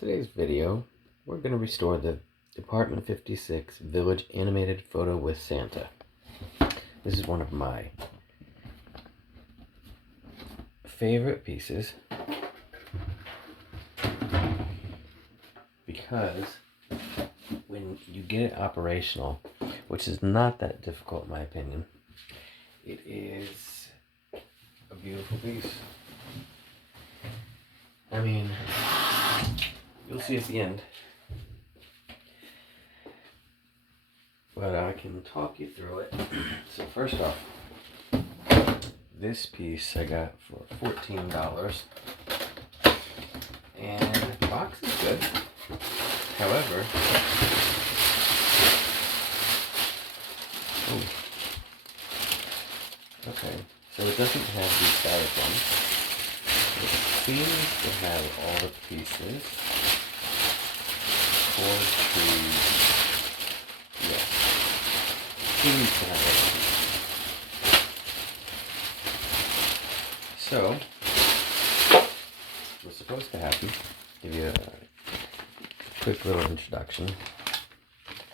Today's video, we're going to restore the Department 56 Village Animated Photo with Santa. This is one of my favorite pieces because when you get it operational, which is not that difficult in my opinion, it is a beautiful piece. I mean, you'll see at the end, but I can talk you through it. So first off, this piece I got for $14, and the box is good. However, okay, so it doesn't have the styrofoam. It seems to have all the pieces. Cord trees. Yes. Seems to have everything. So, what's supposed to happen, give you a quick little introduction.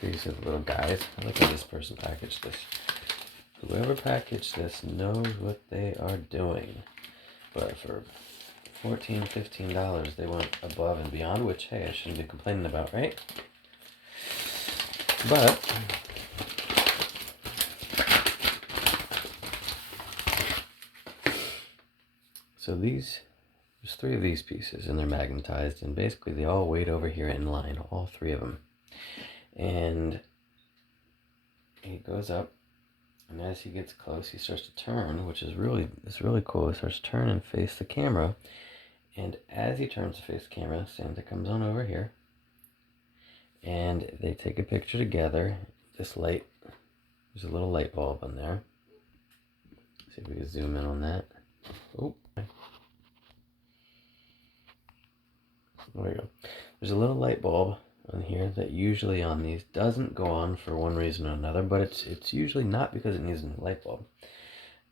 These are the little guys. I like how this person packaged this. Whoever packaged this knows what they are doing. But for $14, $15, they went above and beyond, which, hey, I shouldn't be complaining about, right? But so there's 3 of these pieces, and they're magnetized, and basically they all wait over here in line, all 3 of them. And he goes up, and as he gets close, he starts to turn, which is really cool. He starts to turn and face the camera. And as he turns to face the camera, Santa comes on over here, and they take a picture together. This light, there's a little light bulb on there. See if we can zoom in on that. Oh, there we go. There's a little light bulb on here that usually on these doesn't go on for one reason or another, but it's usually not because it needs a new light bulb.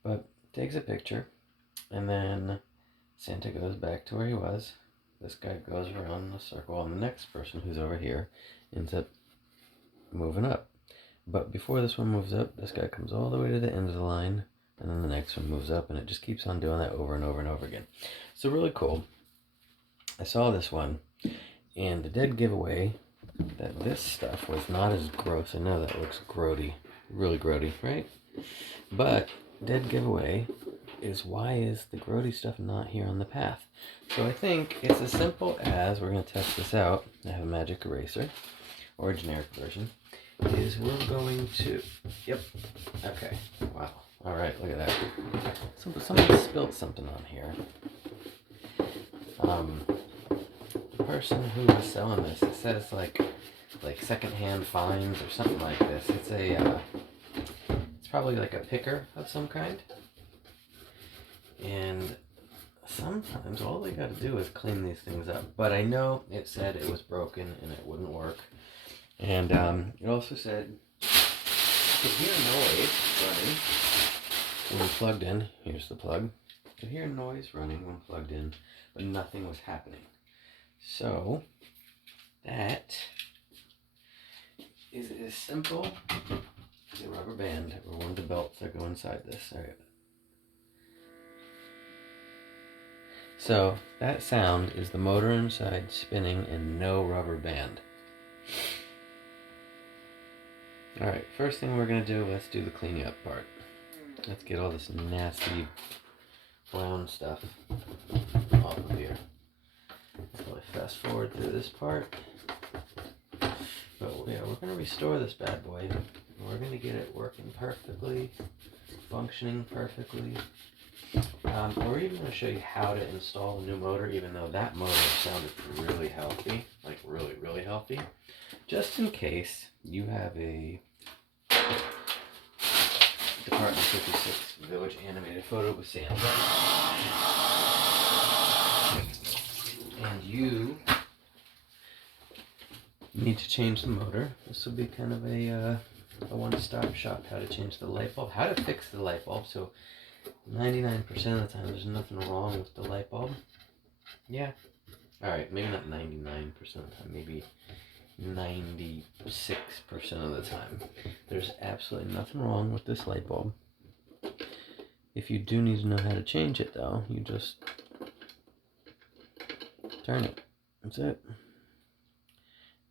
But takes a picture, and then Santa goes back to where he was. This guy goes around the circle, and the next person who's over here ends up moving up. But before this one moves up, this guy comes all the way to the end of the line, and then the next one moves up, and it just keeps on doing that over and over and over again. So really cool. I saw this one, and the dead giveaway that this stuff was not as gross. I know that looks grody, really grody, right? But dead giveaway is, why is the grody stuff not here on the path? So I think it's as simple as, we're going to test this out. I have a magic eraser, or a generic version, is we're going to, yep, okay, wow, all right, look at that. So someone spilled something on here. The person who was selling this, it says like secondhand finds or something like this. It's a, it's probably like a picker of some kind. And sometimes all they got to do is clean these things up. But I know it said it was broken and it wouldn't work. And it also said you could hear noise running when plugged in. Here's the plug. You could hear noise running when plugged in, but nothing was happening. So that is as simple as a rubber band or one of the belts that go inside this. All right. So that sound is the motor inside spinning and no rubber band. Alright, first thing we're going to do, let's do the cleaning up part. Let's get all this nasty brown stuff off of here. So I fast forward through this part. But yeah, we're going to restore this bad boy. We're going to get it working perfectly, functioning perfectly. We're even going to show you how to install a new motor, even though that motor sounded really healthy, like really, really healthy. Just in case you have a Department 56 Village Animated Photo with Santa, and you need to change the motor, this will be kind of a one-stop shop. How to change the light bulb, how to fix the light bulb. So 99% of the time there's nothing wrong with the light bulb. Yeah, Alright, maybe not 99% of the time, maybe 96% of the time. There's absolutely nothing wrong with this light bulb. If you do need to know how to change it though, you just turn it. That's it.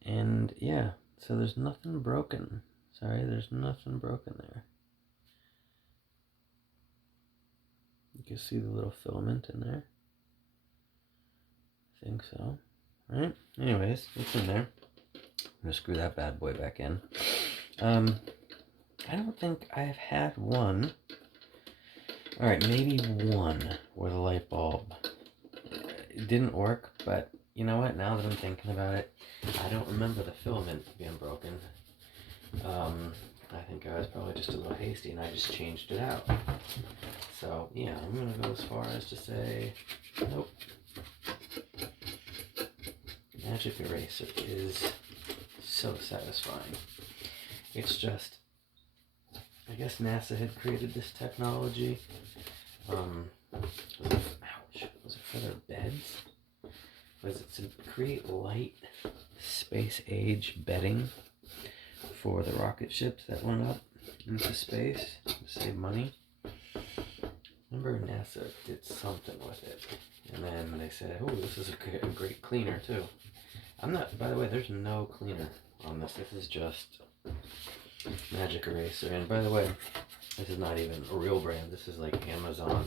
And yeah, so there's nothing broken. Sorry, there's nothing broken there. You can see the little filament in there. I think so. Right? Anyways, it's in there. I'm gonna screw that bad boy back in. I don't think I've had one. Alright, maybe one where the light bulb it didn't work, but you know what? Now that I'm thinking about it, I don't remember the filament being broken. I think I was probably just a little hasty and I just changed it out. So yeah, I'm gonna go as far as to say, nope. Magic Eraser is so satisfying. It's just, I guess NASA had created this technology. Ouch, was it for their beds? Was it to create light space age bedding for the rocket ships that went up into space to save money? Remember NASA did something with it, and then they said, oh, this is a great cleaner too. By the way, there's no cleaner on this. This is just Magic Eraser. And by the way, this is not even a real brand. This is like Amazon,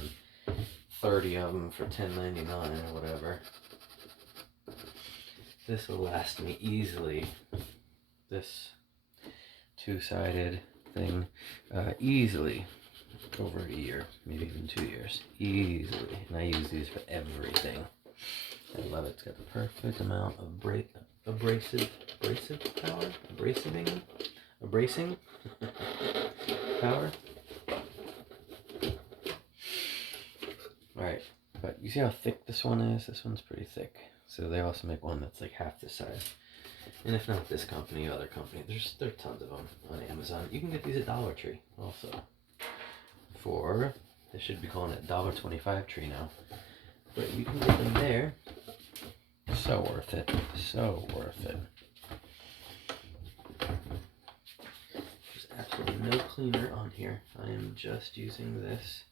30 of them for $10.99 or whatever. This will last me easily. This two-sided thing, easily over a year, maybe even 2 years, easily. And I use these for everything. I love it. It's got the perfect amount of abrasive power, abrasing power. Alright, but you see how thick this one is? This one's pretty thick. So they also make one that's like half this size. And if not this company, other company, there are tons of them on Amazon. You can get these at Dollar Tree also. For, they should be calling it $1.25 Tree now. But you can get them there. So worth it. So worth it. There's absolutely no cleaner on here. I am just using this.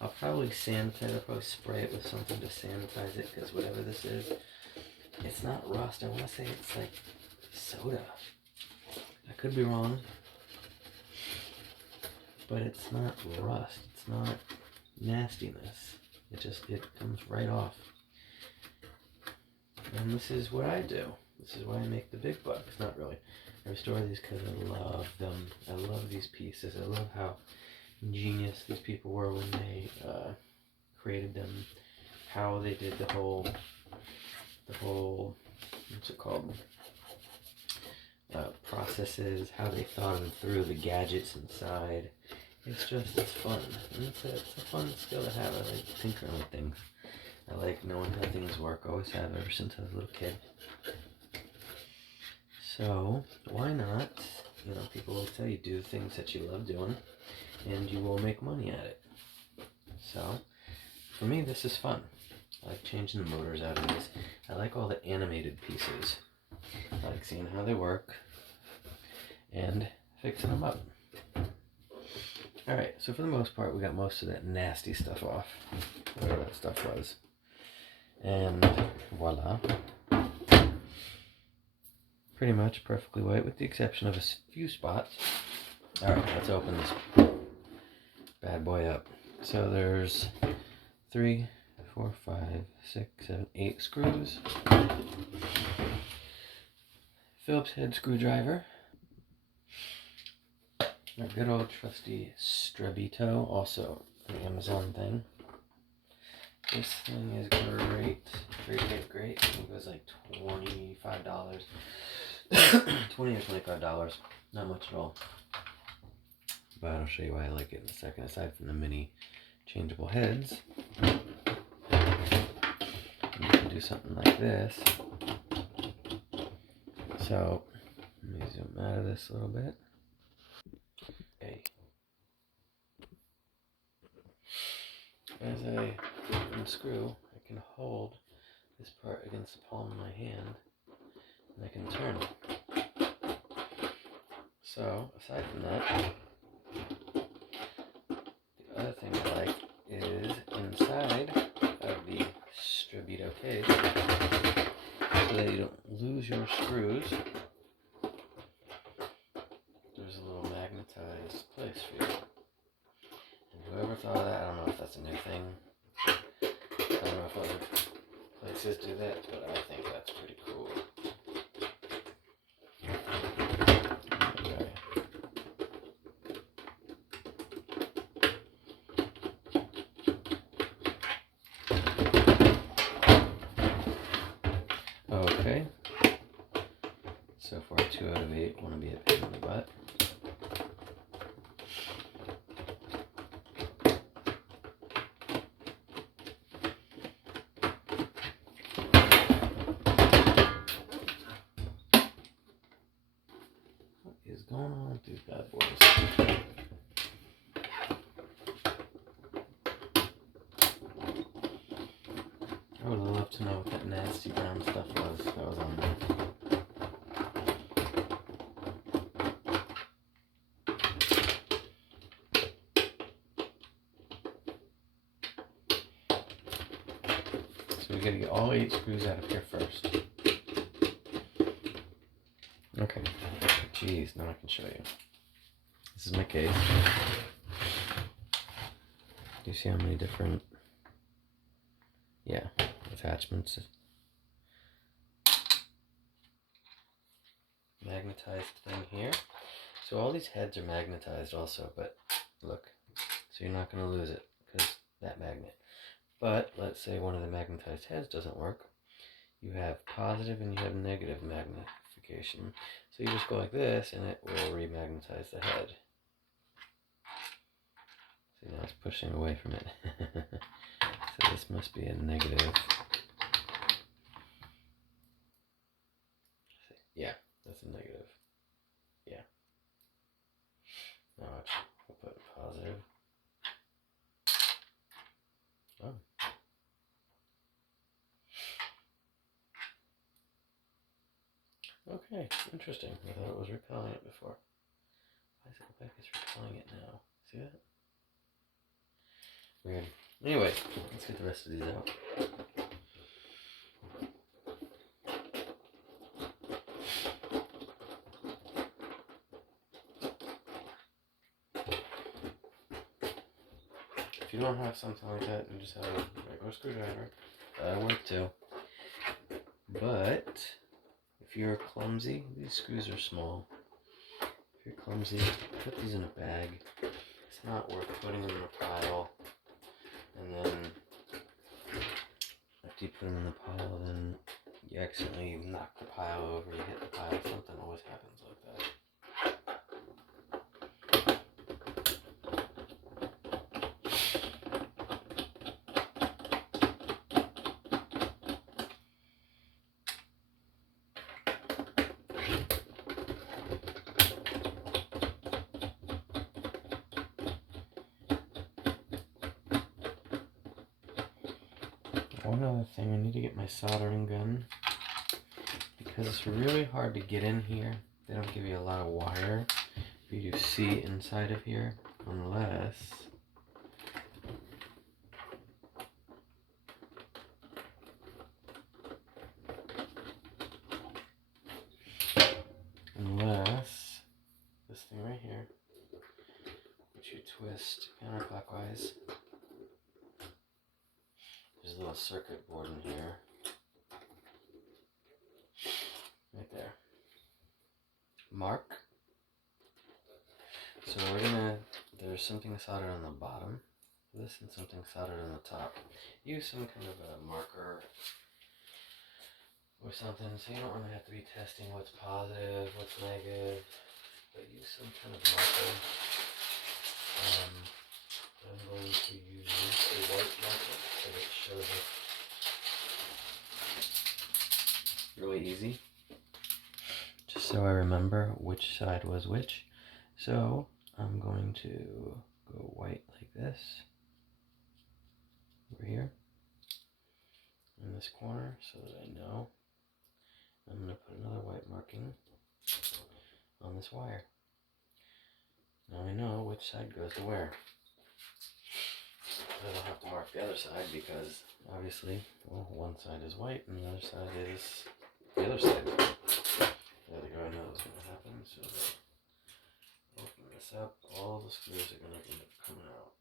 I'll probably sanitize, I'll probably spray it with something to sanitize it, because whatever this is, it's not rust. I want to say it's like soda. I could be wrong. But it's not rust. It's not nastiness. It comes right off. And this is what I do. This is why I make the big bucks. Not really. I restore these because I love them. I love these pieces. I love how ingenious these people were when they created them. How they did the whole, what's it called? Processes. How they thought them through, the gadgets inside. It's fun. And it's a fun skill to have. I like tinkering with things. I like knowing how things work. Always have ever since I was a little kid. So why not? You know, people will tell you do things that you love doing, and you will make money at it. So for me, this is fun. I like changing the motors out of these. I like all the animated pieces. I like seeing how they work and fixing them up. Alright, so for the most part, we got most of that nasty stuff off, whatever that stuff was. And voila. Pretty much perfectly white, with the exception of a few spots. Alright, let's open this bad boy up. So there's 3, 4, 5, 6, 7, 8 screws. Phillips head screwdriver. Our good old trusty Strabito, also an Amazon thing. This thing is great. Great. It was like $25. $20 or $25. Not much at all. But I'll show you why I like it in a second. Aside from the mini changeable heads, you can do something like this. So, let me zoom out of this a little bit. Okay. As I unscrew, I can hold this part against the palm of my hand, and I can turn. So, aside from that, the other thing I like is inside of the Strabito case, so that you don't lose your screws, there's a little magnetized place for you. And whoever thought of that, I don't know if that's a new thing. I don't know if other places do that, but I think that's pretty cool. Okay. So far, 2 out of 8 want to be a pain in the butt. What is going on with these bad boys? I would love to know what that nasty brown stuff was that was on there. So we gotta get all 8 screws out of here first. Okay. Jeez, now I can show you. This is my case. Do you see how many different, attachments? Magnetized thing here. So all these heads are magnetized also, but look. So you're not going to lose it because that magnet. But let's say one of the magnetized heads doesn't work. You have positive and you have negative magnification. So you just go like this and it will remagnetize the head. See, now it's pushing away from it. So this must be a negative. Yeah, that's a negative. Yeah. Now watch. We'll put positive. Oh. Okay, interesting. I thought it was repelling it before. Why does it look like it's repelling it now? See that? Weird. Anyway, let's get the rest of these out. If you don't have something like that and just have a regular screwdriver, that'll work too. But if you're clumsy, these screws are small. If you're clumsy, put these in a bag. It's not worth putting them in a pile. And then after you put them in the pile, then you accidentally knock the pile over, you hit the pile, something always happens like that. One other thing, I need to get my soldering gun because it's really hard to get in here. They don't give you a lot of wire for you to see inside of here unless this thing right here, which you twist counterclockwise. There's a little circuit board in here. Right there. Mark. So there's something soldered on the bottom of this and something soldered on the top. Use some kind of a marker or something, so you don't really have to be testing what's positive, what's negative, but use some kind of marker. I'm going to use a white marker so it shows it really easy, just so I remember which side was which. So I'm going to go white like this over here, in this corner so that I know. I'm going to put another white marking on this wire. Now I know which side goes to where. I don't have to mark the other side because obviously, well, one side is white and the other side is the other side. There we go, I know what's going to happen. So open this up, all the screws are going to end up coming out.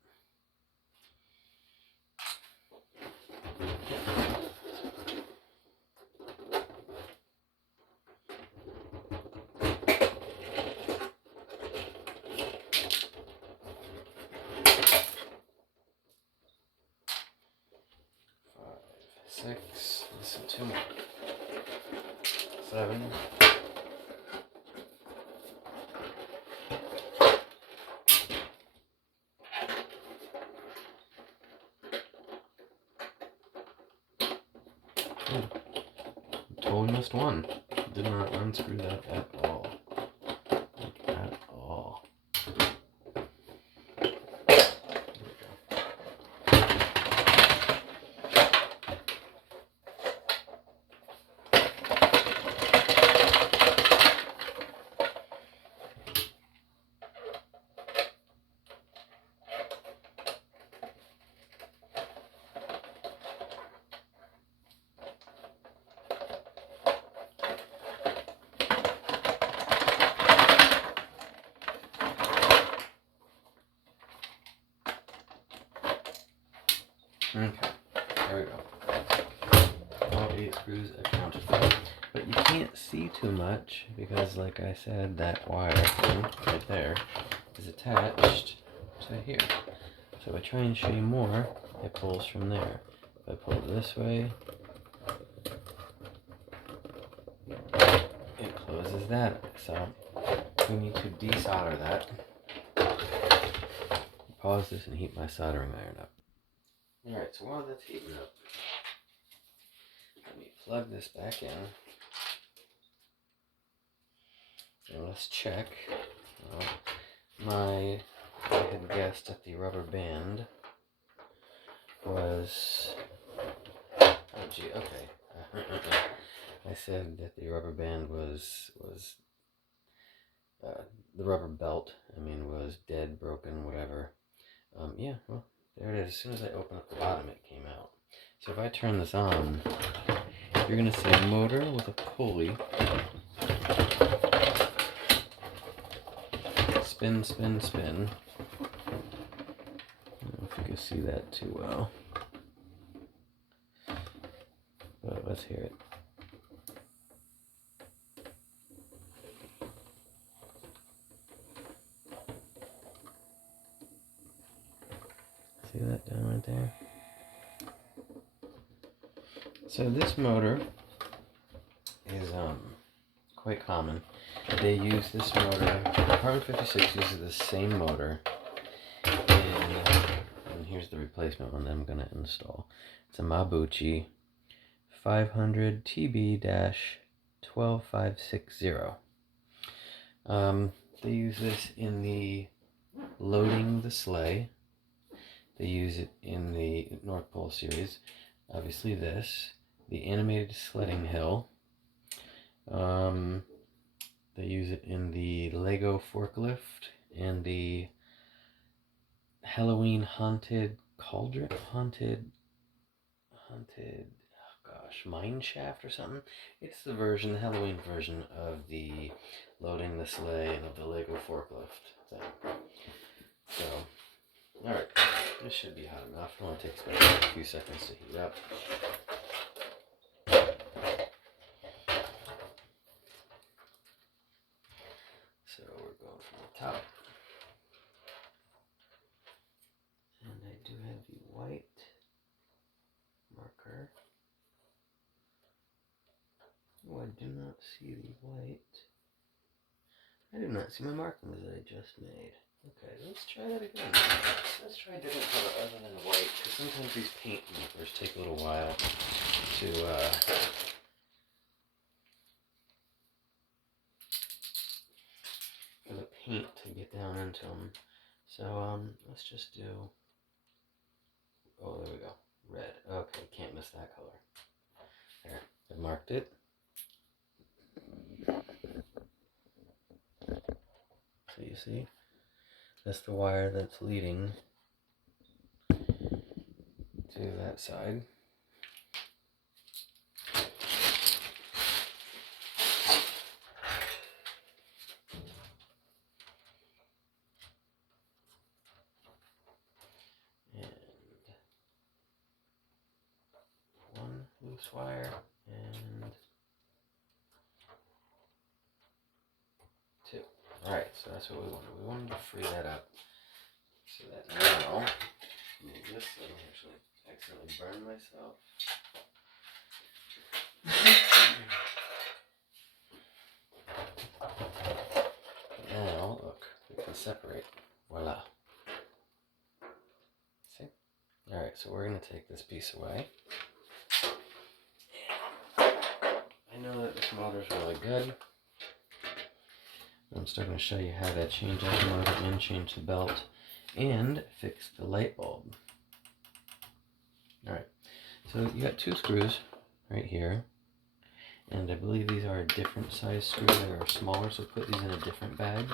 5, 6, listen to more. 7. Totally missed one. Did not unscrew that at all. Like, at all. There we go. 5. Okay, there we go. All 8 screws accounted for. But you can't see too much because, like I said, that wire thing right there is attached to here. So if I try and show you more, it pulls from there. If I pull it this way, it closes that. So we need to desolder that. Pause this and heat my soldering iron up. Alright, so while that's heating up, let me plug this back in. And let's check. I had guessed that the rubber band was... Oh gee, okay. I said that the rubber band was the rubber belt, was dead, broken, whatever. Yeah, well, there it is. As soon as I open up the bottom, it came out. So if I turn this on, you're going to see a motor with a pulley. Spin, spin, spin. I don't know if you can see that too well. But let's hear it. See that down right there? So this motor is quite common. They use this motor, Carbon 56 uses the same motor, and here's the replacement one that I'm going to install. It's a Mabuchi 500 TB-12560. They use this in the Loading the Sleigh. They use it in the North Pole series. Obviously this. The Animated Sledding Hill. They use it in the Lego Forklift and the Halloween Haunted Cauldron? Haunted, Mine Shaft or something? It's the Halloween version of the Loading the Sleigh and of the Lego Forklift thing. So, alright, this should be hot enough. It only takes about a few seconds to heat up. So we're going from the top. And I do have the white marker. Oh, I do not see the white. I do not see my markings that I just made. Okay, let's try that again. Let's try a different color other than white, because sometimes these paint markers take a little while for the paint to get down into them. So, let's just do, oh, there we go, red. Okay, can't miss that color. There, I marked it. So you see, that's the wire that's leading to that side. And one loose wire and two. Alright, so that's what we wanted. We wanted to free that up so that now, move this so I don't actually accidentally burn myself. Now, look, we can separate. Voila. See? Alright, so we're going to take this piece away. I know that this motor's really good. I'm still going to show you how to change out the motor and change the belt and fix the light bulb. Alright, so you got two screws right here. And I believe these are a different size screw. They are smaller, so put these in a different bag.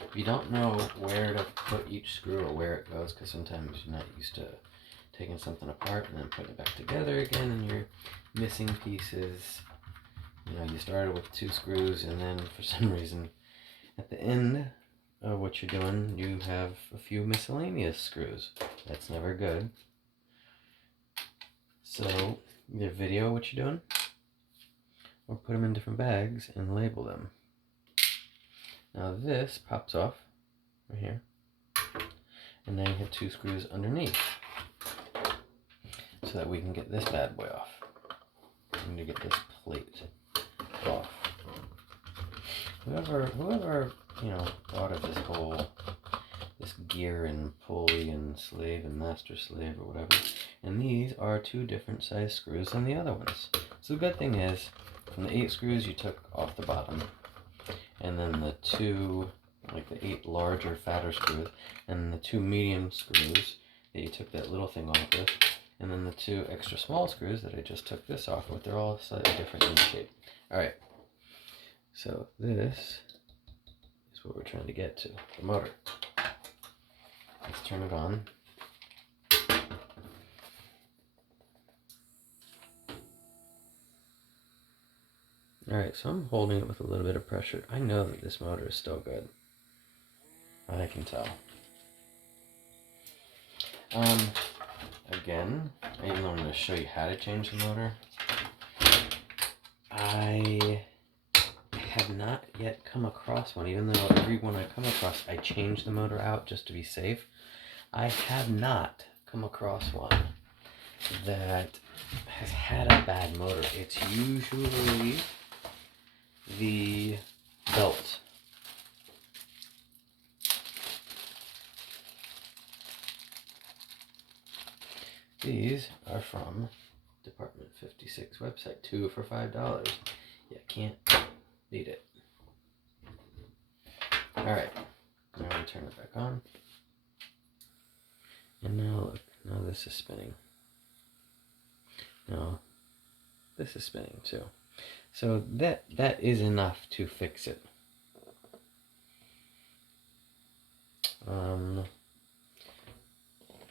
If you don't know where to put each screw or where it goes, because sometimes you're not used to taking something apart and then putting it back together again, and you're missing pieces. You know, you started with two screws, and then for some reason, at the end of what you're doing, you have a few miscellaneous screws. That's never good. So, either video what you're doing, or put them in different bags and label them. Now this pops off right here, and then you have two screws underneath so that we can get this bad boy off. We need to get this plate off. Whoever you know thought of this gear and pulley and slave and master slave or whatever, and these are two different size screws than the other ones. So the good thing is, from the 8 screws you took off the bottom, and then the two, like the 8 larger, fatter screws, and the 2 medium screws that you took that little thing off with, and then the 2 extra small screws that I just took this off with. They're all slightly different in shape. Alright, so this is what we're trying to get to, the motor. Let's turn it on. Alright, so I'm holding it with a little bit of pressure. I know that this motor is still good. I can tell. Again, even though I'm going to show you how to change the motor, I have not yet come across one. Even though every one I come across, I change the motor out just to be safe. I have not come across one that has had a bad motor. It's usually the belt. These are from Department 56 website. 2 for $5. You can't beat it. Alright, now we turn it back on. And now look, now this is spinning. Now this is spinning too. So that is enough to fix it.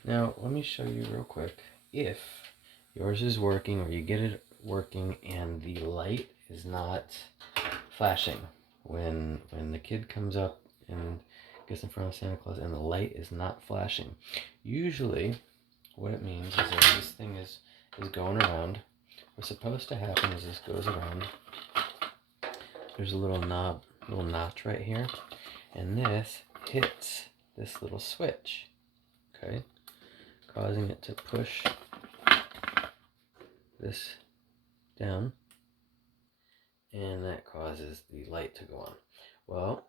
Now let me show you real quick if yours is working or you get it working and the light is not flashing when the kid comes up and gets in front of Santa Claus and the light is not flashing. Usually what it means is that this thing is going around. What's supposed to happen is this goes around. There's a little notch right here, and this hits this little switch, okay, causing it to push this down, and that causes the light to go on. Well,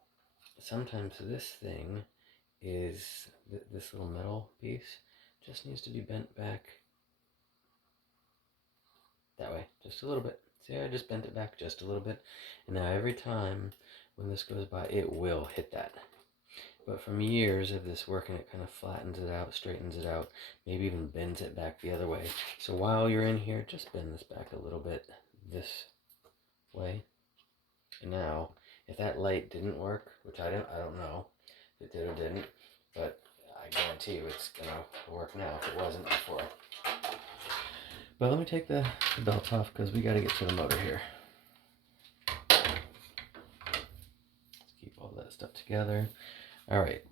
sometimes this thing is, this little metal piece just needs to be bent back that way, just a little bit. See, I just bent it back just a little bit, and now every time when this goes by, it will hit that. But from years of this working, it kind of flattens it out, straightens it out, maybe even bends it back the other way. So while you're in here, just bend this back a little bit this way. And now, if that light didn't work, which I don't know if it did or didn't, but I guarantee you it's gonna work now if it wasn't before. But let me take the belt off because we got to get to the motor here. Let's keep all that stuff together. All right.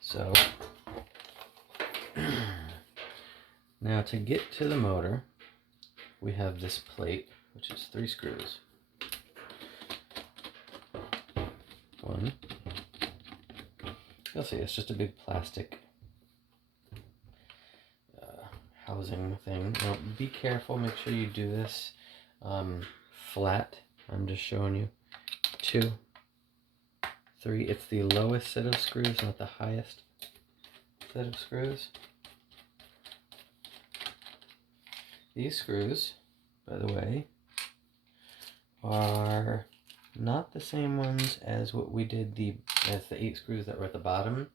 So now to get to the motor, we have this plate, which is 3 screws. 1. You'll see, it's just a big plastic housing thing. Now, be careful, make sure you do this flat. I'm just showing you. 2, 3. It's the lowest set of screws, not the highest set of screws. These screws, by the way, are not the same ones as what we did as the 8 screws that were at the bottom.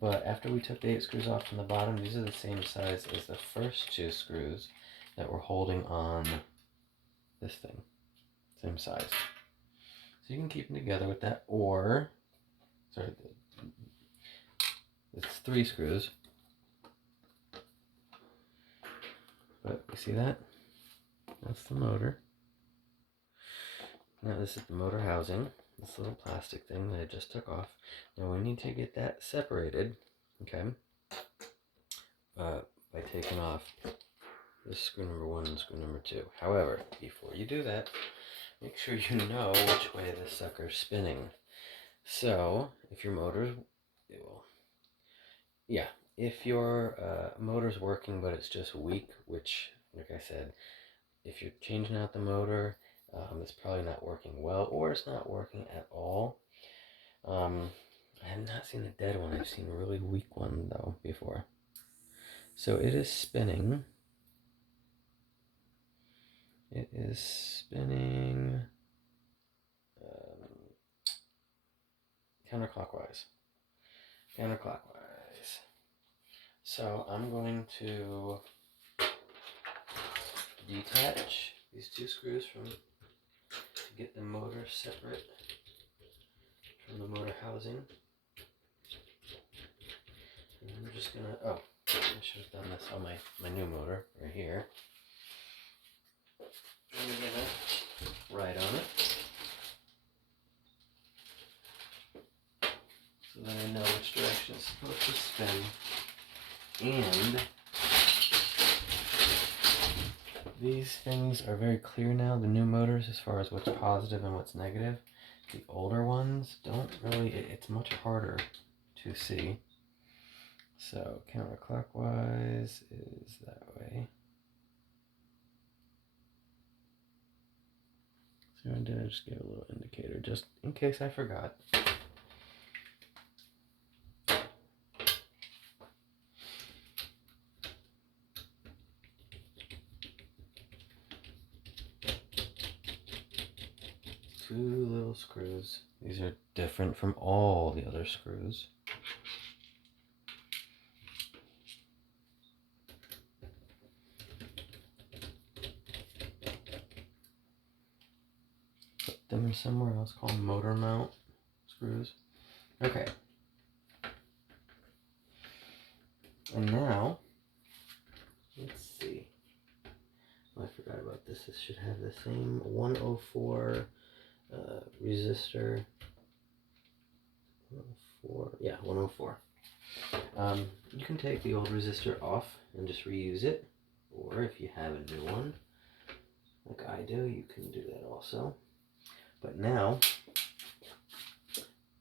But after we took the 8 screws off from the bottom, these are the same size as the first 2 screws that were holding on this thing. Same size. So you can keep them together with that, or, sorry, it's 3 screws. But you see that? That's the motor. Now this is the motor housing, this little plastic thing that I just took off. Now we need to get that separated, okay, by taking off this screw number 1 and screw number 2. However, before you do that, make sure you know which way this sucker's spinning. So, if your motor's, if your motor's working but it's just weak, which, like I said, if you're changing out the motor, it's probably not working well, or it's not working at all. I have not seen a dead one. I've seen a really weak one, though, before. So it is spinning. It is spinning counterclockwise. Counterclockwise. So I'm going to detach these 2 screws to get the motor separate from the motor housing. And I'm just gonna, I should have done this on my new motor right here. I'm gonna ride on it, so then I know which direction it's supposed to spin. And these things are very clear now, the new motors, as far as what's positive and what's negative. The older ones don't really, it's much harder to see. So counterclockwise is that way. So I did, I just gave a little indicator just in case I forgot. Two little screws. These are different from all the other screws. Put them somewhere else called motor mount screws. Okay. And now, let's see. Oh, I forgot about this. This should have the same 104 resistor. 104. Yeah, 104. You can take the old resistor off and just reuse it. Or if you have a new one, like I do, you can do that also. But now,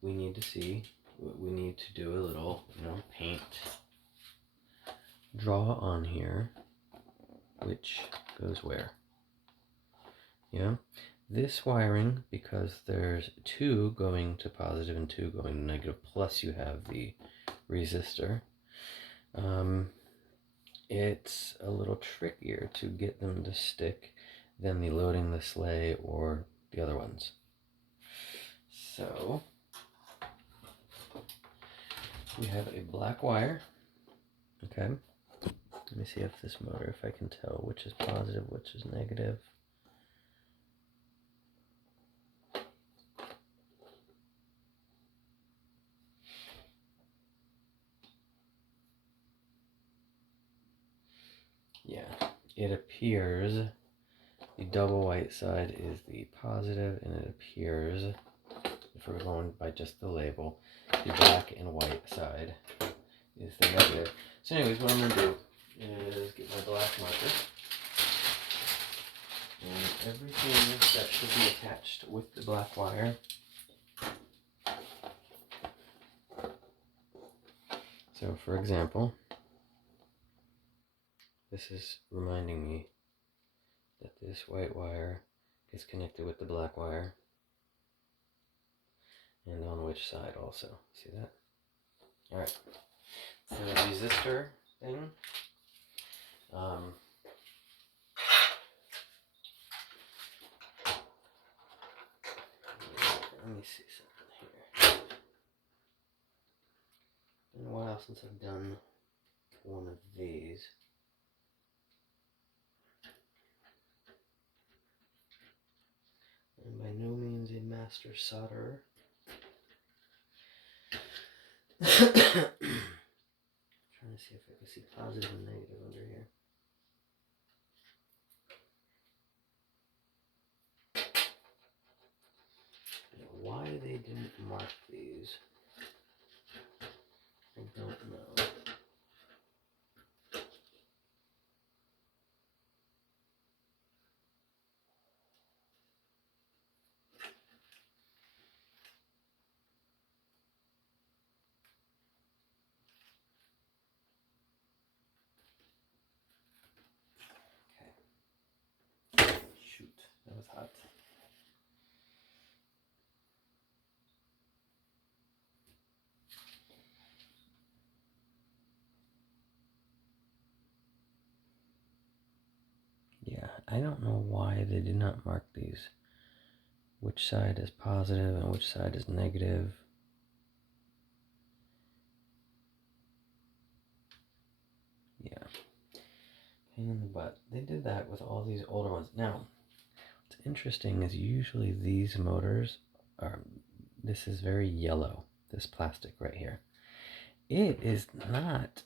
we need to do a little, paint draw on here, which goes where. Yeah, this wiring, because there's 2 going to positive and 2 going to negative, plus you have the resistor, it's a little trickier to get them to stick than the loading the sleigh or the other ones. So we have a black wire. Okay. Let me see if this motor, if I can tell which is positive, which is negative. Yeah, it appears the double white side is the positive, and it appears, if we're going by just the label, the black and white side is the negative. So anyways, what I'm going to do is get my black marker, and everything that should be attached with the black wire. So for example, this is reminding me that this white wire is connected with the black wire, and on which side also. See that? Alright, the resistor thing. Let me see something here. Been a while since I've done one of these. I'm by no means a master solderer. Trying to see if I can see positive and negative under here. Now, why they didn't mark these, I don't know. Okay. Shoot, that was hot. Yeah, I don't know why they did not mark these. Which side is positive and which side is negative. Yeah. Pain in the butt. They did that with all these older ones. Now, what's interesting is usually these motors are, this is very yellow, this plastic right here. It is not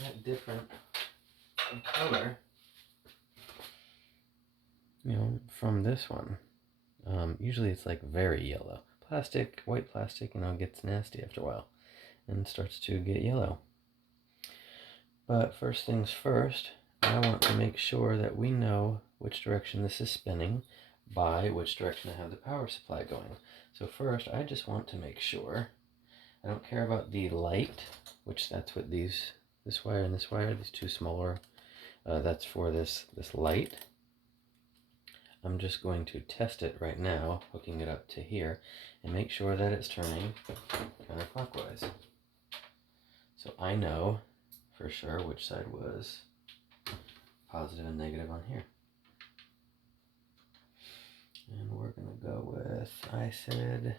that different in color, from this one. Usually it's like very yellow. Plastic, white plastic, gets nasty after a while and starts to get yellow. But first things first, I want to make sure that we know which direction this is spinning by which direction I have the power supply going. So first, I just want to make sure, I don't care about the light, which that's what this wire and this wire, these two smaller, that's for this light. I'm just going to test it right now, hooking it up to here, and make sure that it's turning counterclockwise. So I know for sure which side was positive and negative on here. And we're going to go with, I said,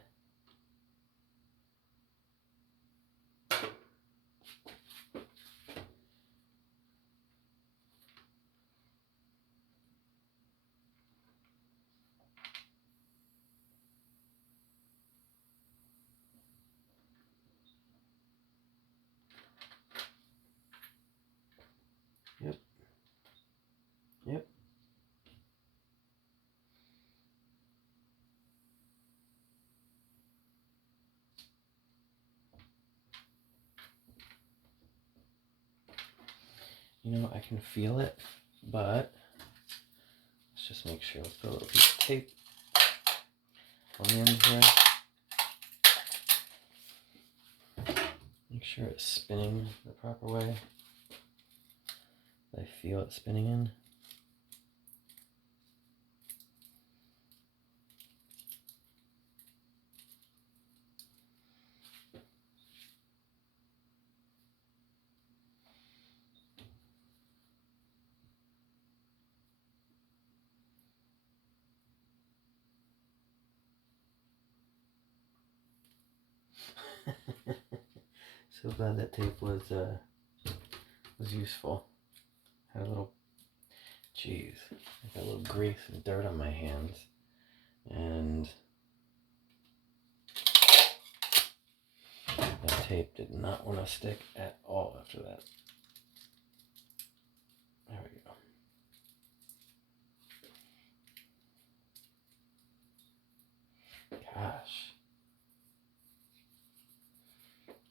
yep. I can feel it, but let's just make sure. Let's put a little piece of tape on the end here. Make sure it's spinning the proper way. I feel it spinning in. So glad that tape was useful. Had a little, jeez, I got a little grease and dirt on my hands, and that tape did not want to stick at all after that. There we go. Gosh.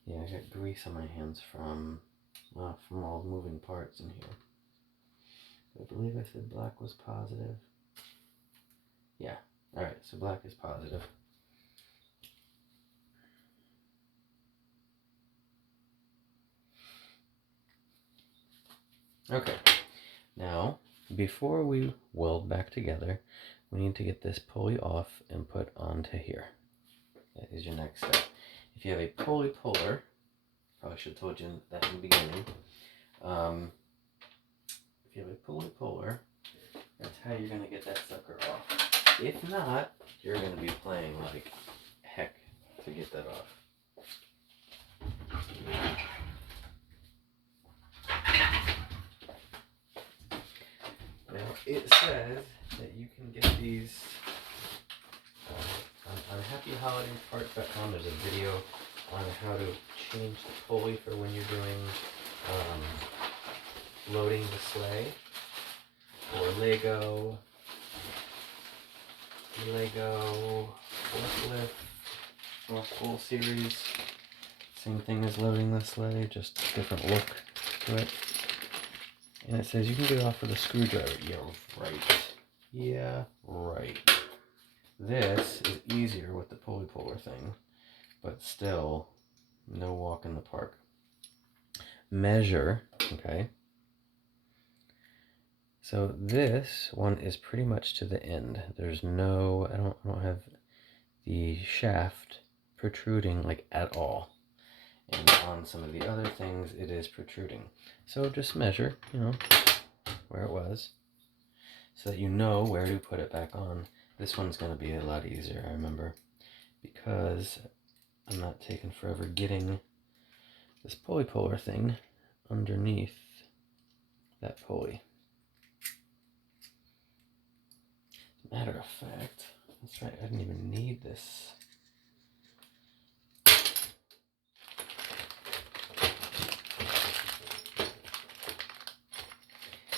Yeah, I got grease on my hands from all the moving parts in here. I believe I said black was positive. Yeah. Alright, so black is positive. Okay. Now, before we weld back together, we need to get this pulley off and put onto here. That is your next step. If you have a pulley puller, probably should have told you that in the beginning. If you have a pulley puller, that's how you're going to get that sucker off. If not, you're going to be playing like heck to get that off. Now, it says that you can get these on happyholidayparts.com. There's a video on how to change the pulley for when you're doing loading the sleigh, or Lego forklift, North Pole series. Same thing as loading the sleigh, just different look to it. And it says you can get it off with a screwdriver. Yeah, right. Yeah, right. This is easier with the pulley puller thing, but still no walk in the park. Measure, okay? So this one is pretty much to the end. There's no, I don't have the shaft protruding like at all. And on some of the other things, it is protruding. So just measure, where it was, so that you know where to put it back on. This one's going to be a lot easier, I remember, because I'm not taking forever getting this pulley puller thing underneath that pulley. Matter of fact, that's right, I didn't even need this.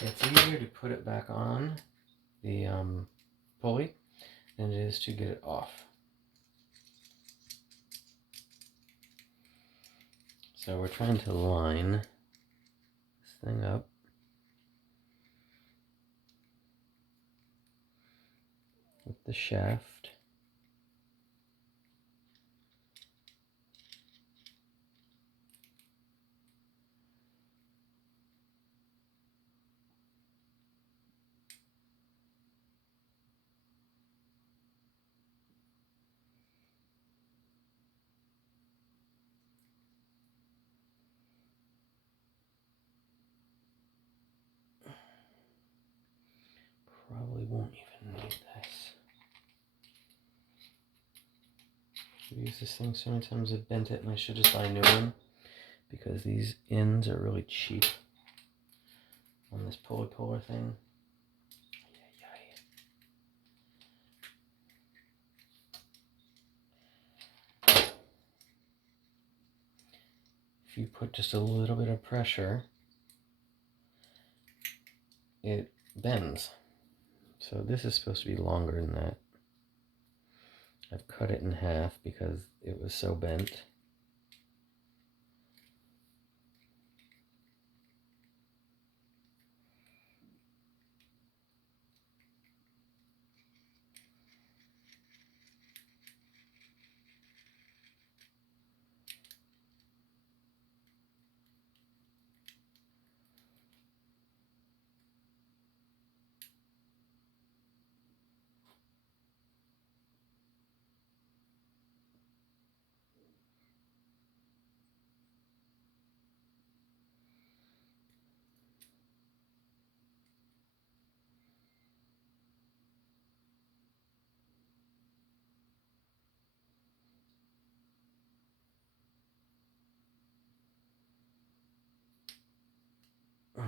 It's easier to put it back on the pulley than it is to get it off. So we're trying to line this thing up. With the shaft. Probably won't even need this. I've used this thing so many times I've bent it, and I should just buy a new one, because these ends are really cheap on this pulley puller thing. If you put just a little bit of pressure, it bends. So this is supposed to be longer than that. I've cut it in half because it was so bent.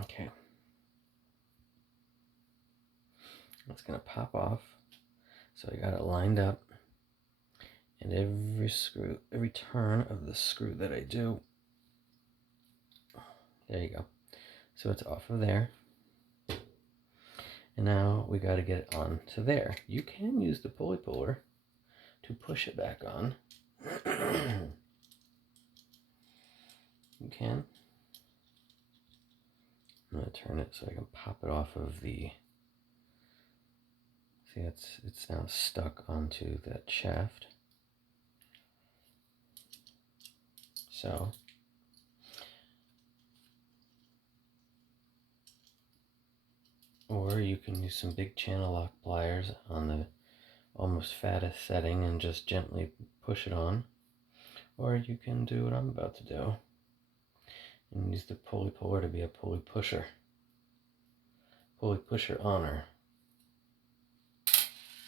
Okay. It's gonna pop off. So I got it lined up. And every turn of the screw that I do, there you go. So it's off of there. And now we got to get it on to there. You can use the pulley puller to push it back on. You can. I'm going to turn it so I can pop it off of the... See, it's now stuck onto that shaft. So... Or you can use some big channel lock pliers on the almost fattest setting and just gently push it on. Or you can do what I'm about to do and use the pulley puller to be a pulley pusher. Pulley pusher honor.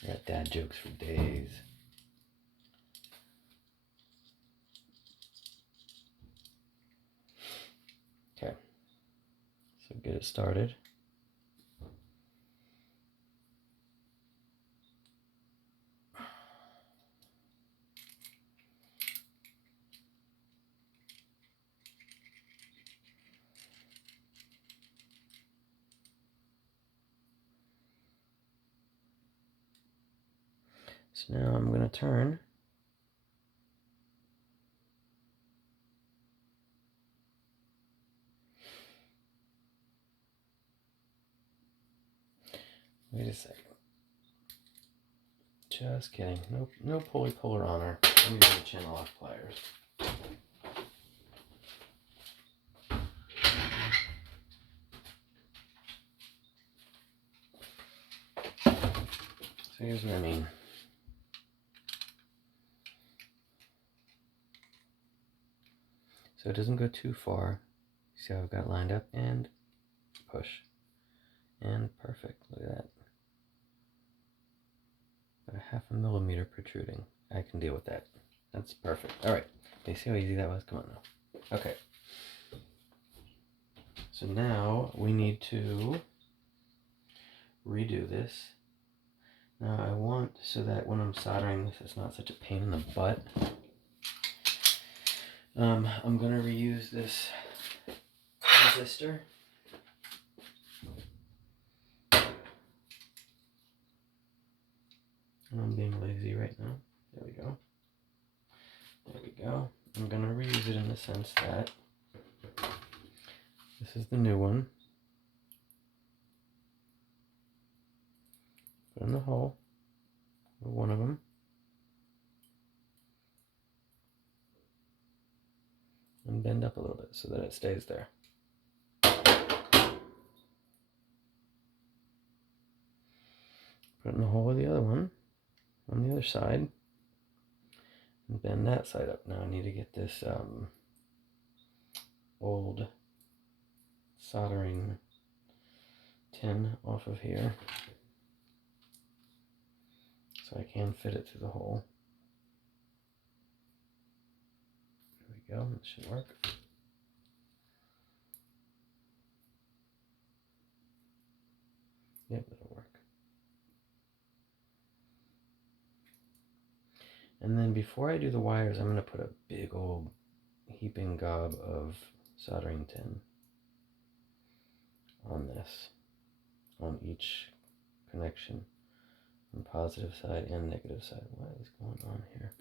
I got dad jokes for days. Okay, so get it started. So now I'm going to turn. Wait a second. Just kidding. No pulley puller honor. I'm using the channel lock pliers. So here's what I mean. So it doesn't go too far. See how I've got it lined up and push. And perfect. Look at that. About a 1/2 millimeter protruding. I can deal with that. That's perfect. Alright. You see how easy that was? Come on now. Okay. So now we need to redo this. Now I want so that when I'm soldering this, it's not such a pain in the butt. I'm going to reuse this resistor. I'm being lazy right now. There we go. There we go. I'm going to reuse it in the sense that this is the new one. Put in the hole for one of them. And bend up a little bit so that it stays there. Put in the hole of the other one on the other side. And bend that side up. Now I need to get this old soldering tin off of here so I can fit it through the hole. There we go, that should work. Yep, that'll work. And then before I do the wires, I'm going to put a big old heaping gob of soldering tin on this, on each connection, on positive side and negative side. What is going on here?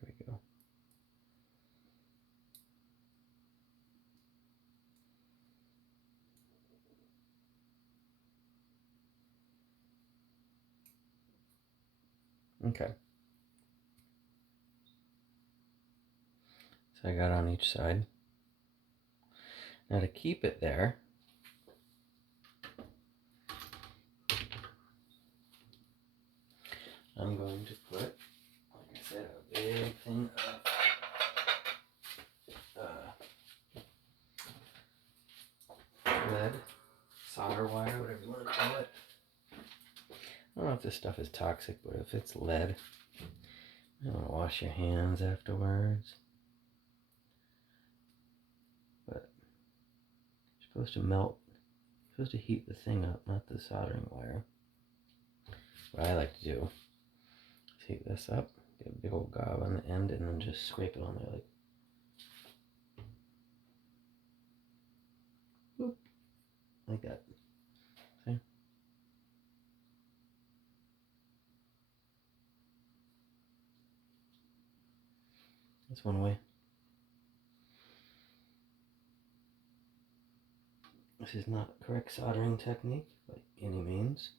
Here we go. Okay. So I got on each side. Now to keep it there, I'm going to put, like I said, a big thing of lead, solder wire, whatever you want to call it. I don't know if this stuff is toxic, but if it's lead, you don't want to wash your hands afterwards. But you're supposed to melt, you're supposed to heat the thing up, not the soldering wire. What I like to do is heat this up, get a big old gob on the end, and then just scrape it on there like, whoop, like that. See? That's one way. This is not a correct soldering technique by any means.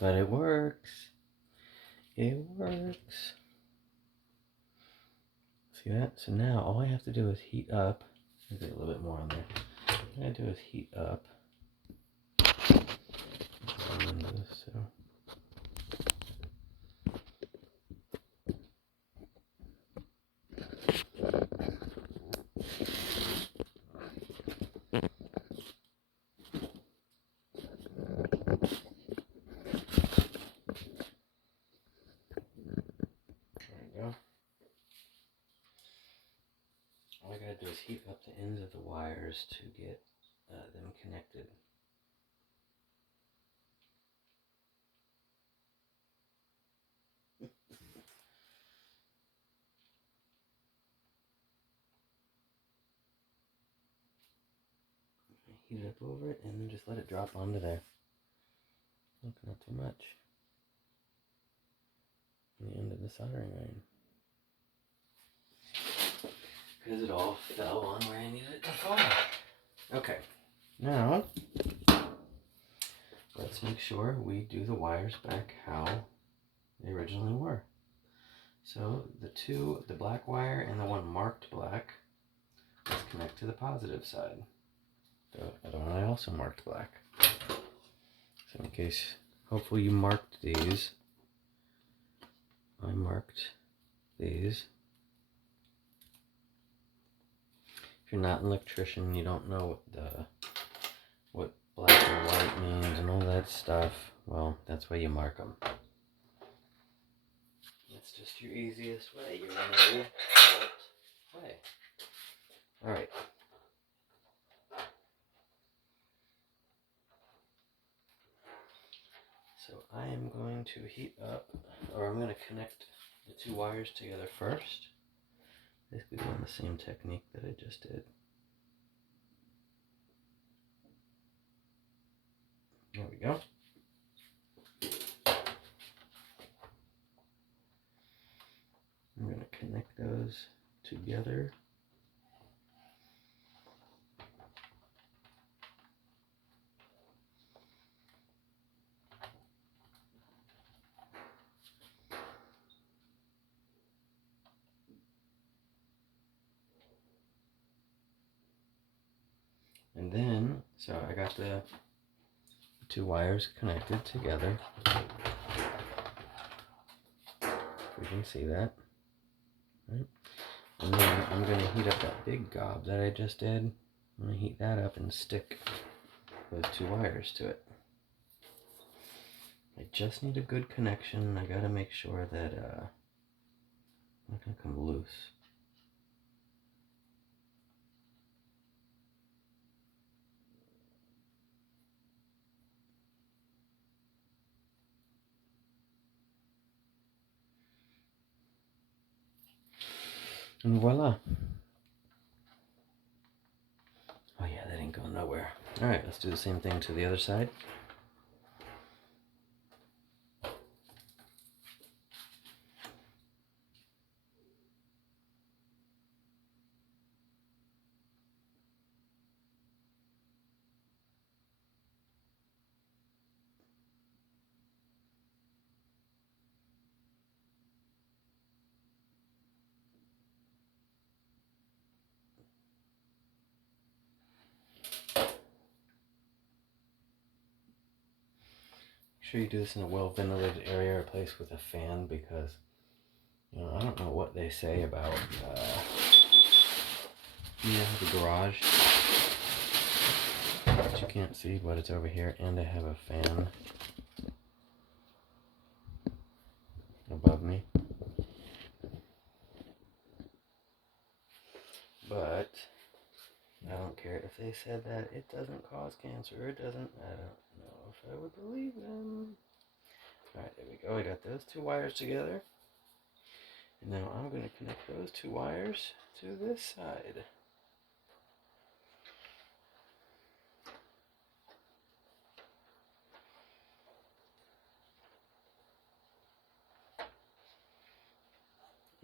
But it works. It works. See that? So now all I have to do is heat up. I'll get a little bit more on there. All I do is heat up. So. All I gotta do is heat up the ends of the wires to get them connected. Heat it up over it and then just let it drop onto there. Look, not too much. On the end of the soldering iron. Because it all fell on where I needed it to fall. Okay, now let's make sure we do the wires back how they originally were. So the black wire and the one marked black, let's connect to the positive side. The other one I also marked black. So in case, hopefully you marked these. I marked these. If you're not an electrician, you don't know what black and white means and all that stuff, well, that's why you mark them. That's just your easiest way. You're gonna know what way. Alright. So I am going to heat up, or I'm going to connect the two wires together first. Basically doing the same technique that I just did. There we go. I'm going to connect those together. And then, so I got the two wires connected together. You can see that. Right? And then I'm going to heat up that big gob that I just did. I'm going to heat that up and stick those two wires to it. I just need a good connection. I got to make sure that it's not going to come loose. And voila. Oh yeah, that ain't going nowhere. Alright, let's do the same thing to the other side. Make sure you do this in a well-ventilated area or a place with a fan, because I don't know what they say about the garage. that you can't see, but it's over here, and I have a fan above me. But I don't care if they said that it doesn't cause cancer, it doesn't, I don't know if I would believe them. Alright, there we go. I got those two wires together. And now I'm going to connect those two wires to this side.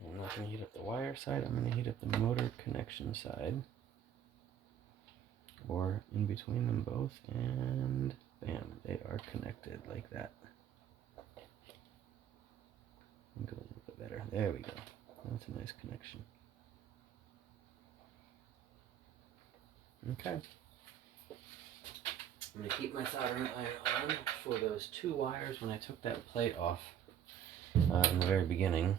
I'm not going to heat up the wire side, I'm going to heat up the motor connection side. Or in between them both, and bam, they are connected like that. Go a little bit better. There we go. That's a nice connection. Okay. I'm going to keep my soldering iron on for those two wires when I took that plate off in the very beginning.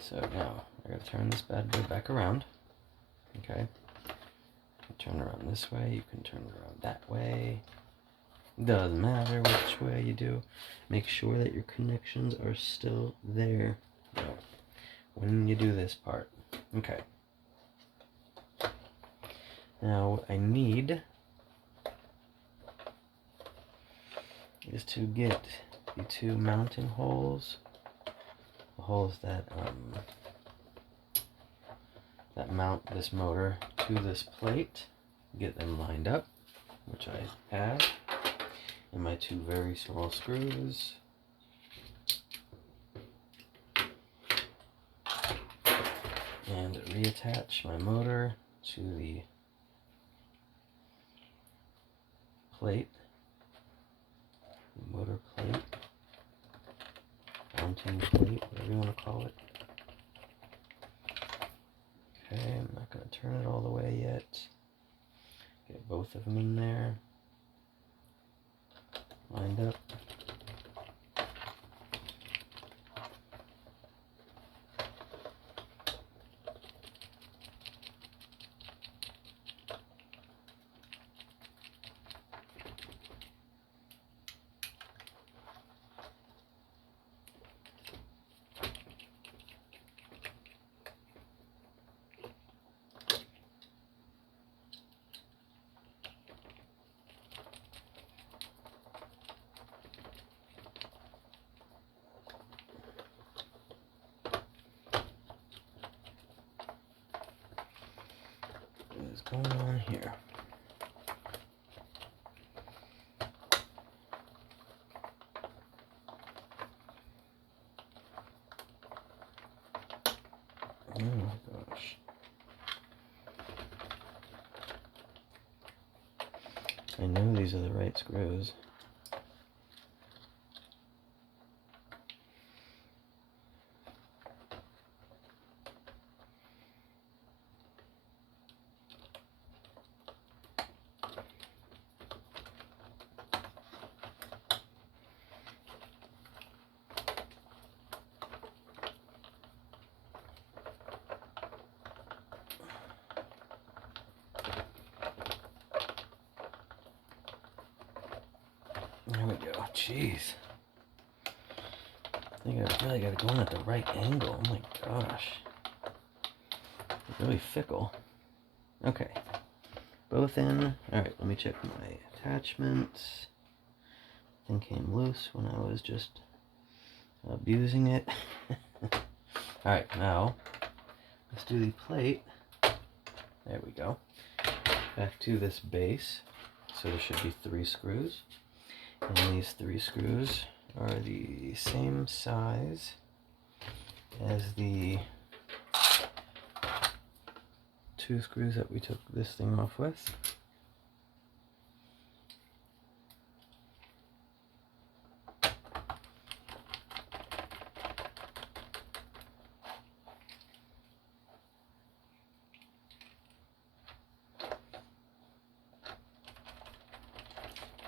So now I gotta turn this bad boy back around. Okay. Turn around this way, you can turn it around that way. Doesn't matter which way you do. Make sure that your connections are still there when you do this part. Okay. Now what I need is to get the two mounting holes, the holes that that mount this motor to this plate, get them lined up, which I have, and my two very small screws. And reattach my motor to the plate, the motor plate, mounting plate, whatever you want to call it. Okay, I'm not going to turn it all the way yet. Get both of them in there, lined up. What is going on here? Oh my gosh. I know these are the right screws. There we go. Jeez. I think I really got to go in at the right angle. Oh my gosh. It's really fickle. Okay. Both in. Alright, let me check my attachments. Thing came loose when I was just abusing it. Alright, now let's do the plate. There we go. Back to this base. So there should be 3 screws. And these 3 screws are the same size as the 2 screws that we took this thing off with.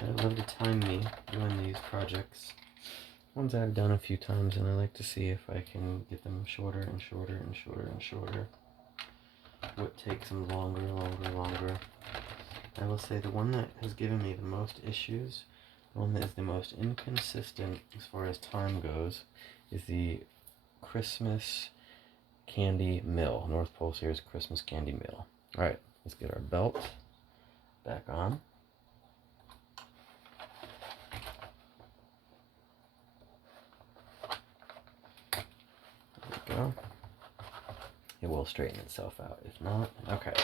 I love to time me doing these projects. Ones I've done a few times, and I like to see if I can get them shorter and shorter and shorter and shorter. What takes them longer, longer. I will say the one that has given me the most issues, the one that is the most inconsistent as far as time goes, is the Christmas Candy Mill, North Pole Series Christmas Candy Mill. Alright, let's get our belt back on. There we go. It will straighten itself out. If not, okay.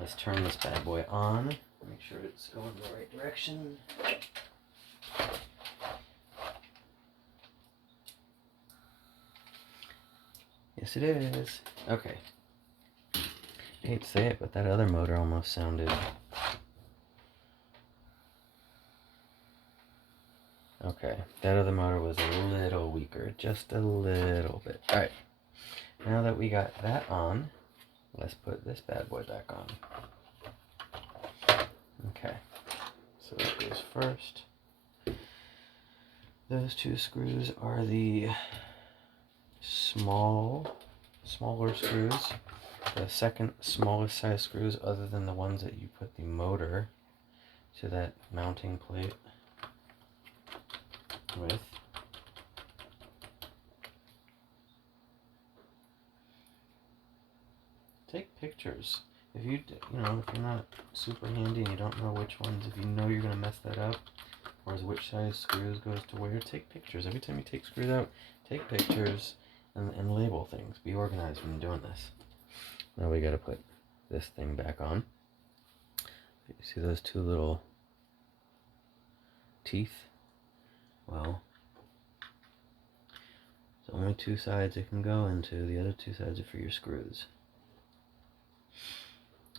Let's turn this bad boy on. Make sure it's going the right direction. Yes, it is. Okay. I hate to say it, but that other motor almost sounded... Okay, that other motor was a little weaker. Just a little bit. Alright. Now that we got that on, let's put this bad boy back on. Okay. So that goes first. Those two screws are the smaller screws. The second smallest size screws other than the ones that you put the motor to that mounting plate with. Take pictures. If if you're not super handy and you don't know which ones, if you know you're going to mess that up, or which size screws goes to where, take pictures. Every time you take screws out, take pictures and label things. Be organized when you're doing this. Now we got to put this thing back on. You see those two little teeth? Well, there's only two sides it can go into. The other two sides are for your screws.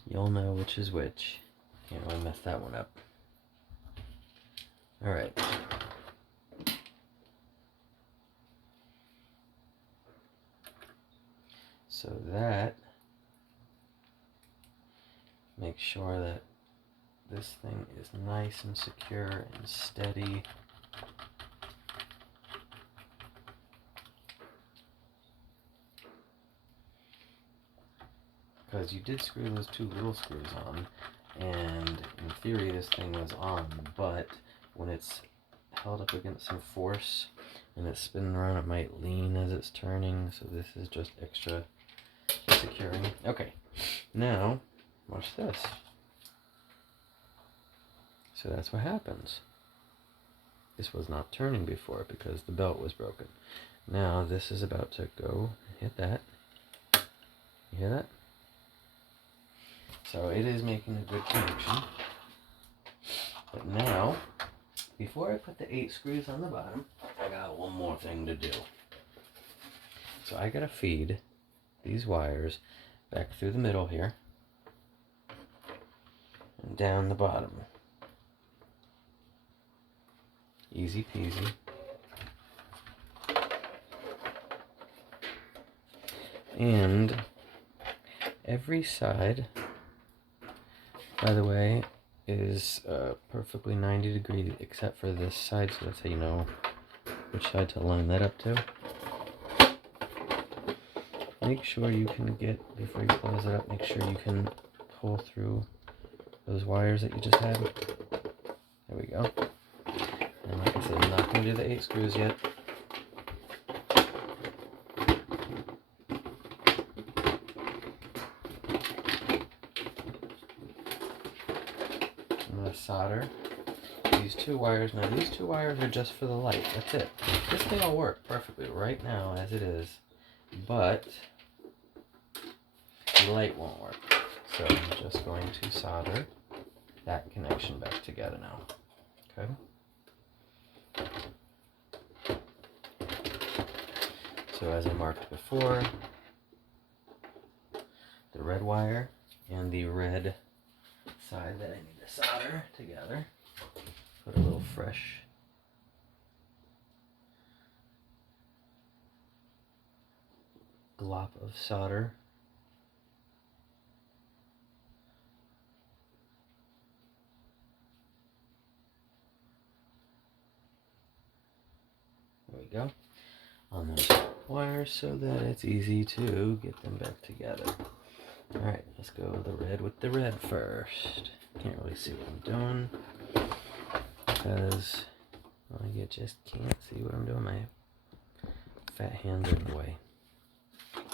You'll know which is which. Can't really mess that one up. Alright. So that makes sure that this thing is nice and secure and steady. Because you did screw those two little screws on, and in theory this thing was on, but when it's held up against some force and it's spinning around, it might lean as it's turning, so this is just extra securing. Okay, now watch this. So that's what happens. This was not turning before because the belt was broken. Now this is about to go hit that. You hear that? So it is making a good connection. But now, before I put the 8 screws on the bottom, I got one more thing to do. So I gotta feed these wires back through the middle here and down the bottom. Easy peasy. And every side, by the way, is perfectly 90 degrees except for this side, so that's how you know which side to line that up to. Make sure you can get, before you close it up, make sure you can pull through those wires that you just had. There we go. And like I said, I'm not going to do the 8 screws yet. I'm going to solder these 2 wires. Now these 2 wires are just for the light. That's it. This thing will work perfectly right now as it is, but the light won't work. So I'm just going to solder that connection back together now. Okay. So as I marked before, the red wire and the red side that I need to solder together. Put a little fresh glop of solder . go, on those wires so that it's easy to get them back together. Alright, let's go with the red first. Can't really see what I'm doing because I just can't see what I'm doing. My fat hands are in the way.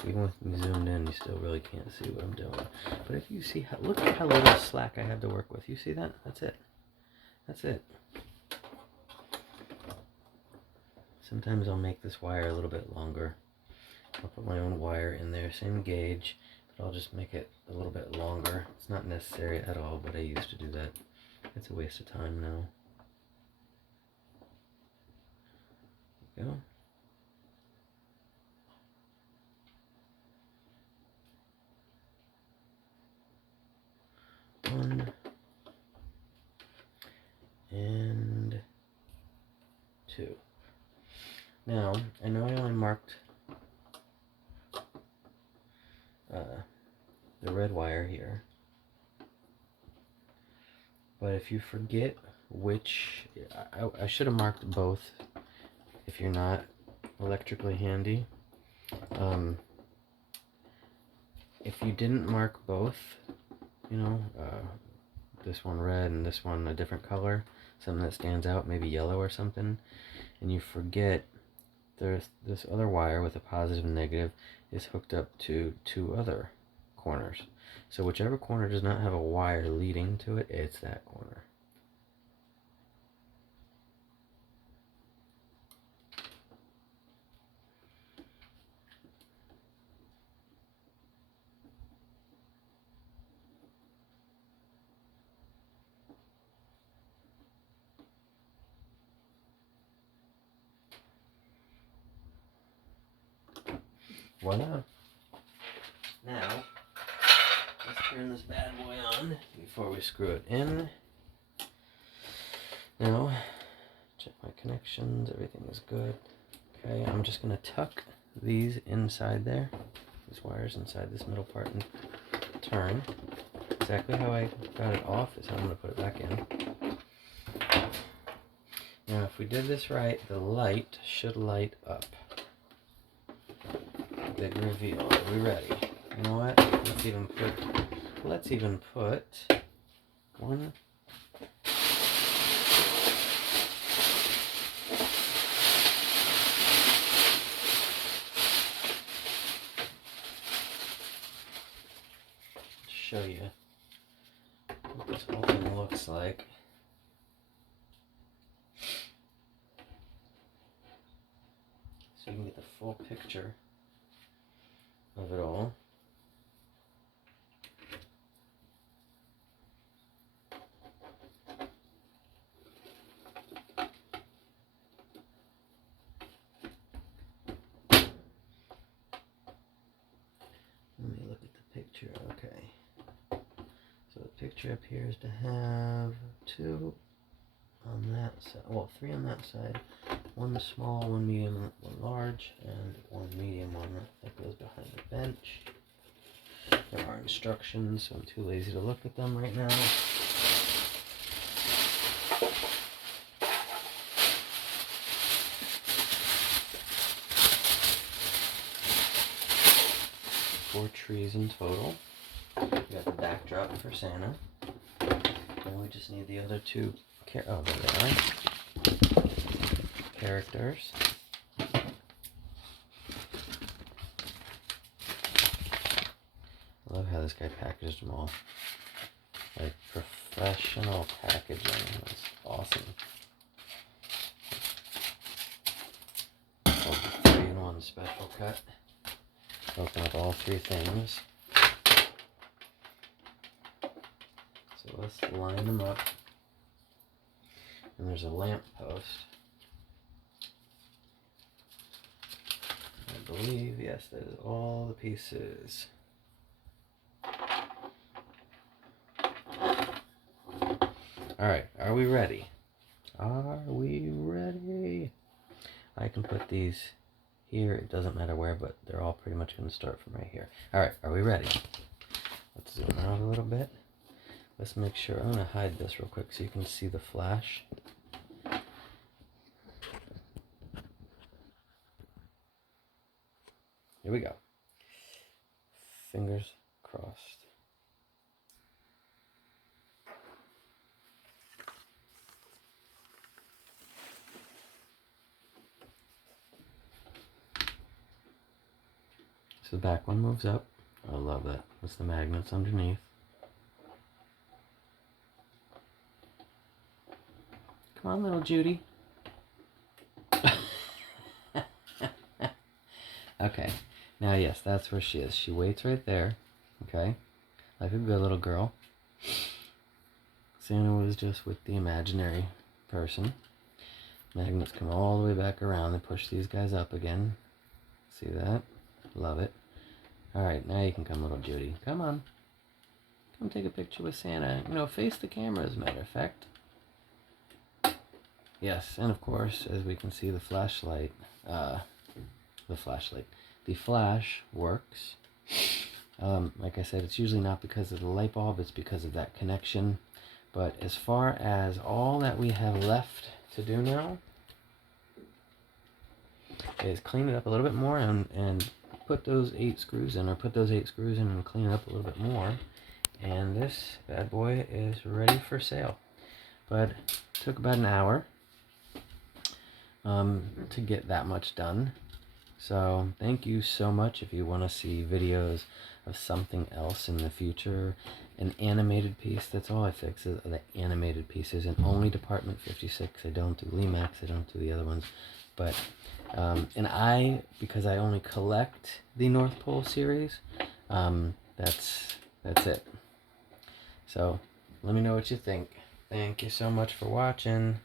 Even with me zoomed in, you still really can't see what I'm doing. But if you see, look at how little slack I have to work with. You see that? That's it. That's it. Sometimes I'll make this wire a little bit longer. I'll put my own wire in there, same gauge, but I'll just make it a little bit longer. It's not necessary at all, but I used to do that. It's a waste of time now. There we go. One and two. Now, I know I only marked the red wire here, but if you forget which, I should have marked both if you're not electrically handy. If you didn't mark both, you know, this one red and this one a different color, something that stands out, maybe yellow or something, and you forget, there's this other wire with a positive and negative is hooked up to two other corners. So whichever corner does not have a wire leading to it, it's that corner. Voila. Now, let's turn this bad boy on before we screw it in. Now, check my connections, everything is good. Okay, I'm just going to tuck these inside there, these wires inside this middle part, and turn. Exactly how I got it off is how I'm going to put it back in. Now, if we did this right, the light should light up. Big reveal. Are we ready? You know what? Let's even put one. Show you what this whole thing looks like. So you can get the full picture of it all. Let me look at the picture. Okay. So the picture appears to have two on that side. Well, three on that side. One small, one medium, one large, and one medium one that goes behind the bench. There are instructions, so I'm too lazy to look at them right now. Four trees in total. We got the backdrop for Santa. And we just need the other two. Oh, there they are. Characters. I love how this guy packaged them all. Like professional packaging. That's awesome. Called the 3-in-1 special cut. Open up all three things. So let's line them up. And there's a lamp post. I believe, yes, that is all the pieces. Alright, are we ready? Are we ready? I can put these here, it doesn't matter where, but they're all pretty much going to start from right here. Alright, are we ready? Let's zoom out a little bit. Let's make sure, I'm going to hide this real quick so you can see the flash. Here we go. Fingers crossed. So the back one moves up. I love that. That's the magnets underneath. Come on, little Judy. Okay. Now, yes, that's where she is. She waits right there. Okay. Like a good little girl. Santa was just with the imaginary person. Magnets come all the way back around. They push these guys up again. See that? Love it. Alright, now you can come, little Judy. Come on. Come take a picture with Santa. You know, face the camera, as a matter of fact. Yes, and of course, as we can see, the flash works. Like I said, it's usually not because of the light bulb, it's because of that connection. But as far as all that we have left to do now is clean it up a little bit more and put those 8 screws in, and clean it up a little bit more. And this bad boy is ready for sale. But it took about an hour to get that much done. So thank you so much. If you want to see videos of something else in the future, an animated piece, that's all I fix is the animated pieces, and only Department 56. I don't do Lemax, I don't do the other ones. But and because I only collect the North Pole series, that's it. So let me know what you think. Thank you so much for watching.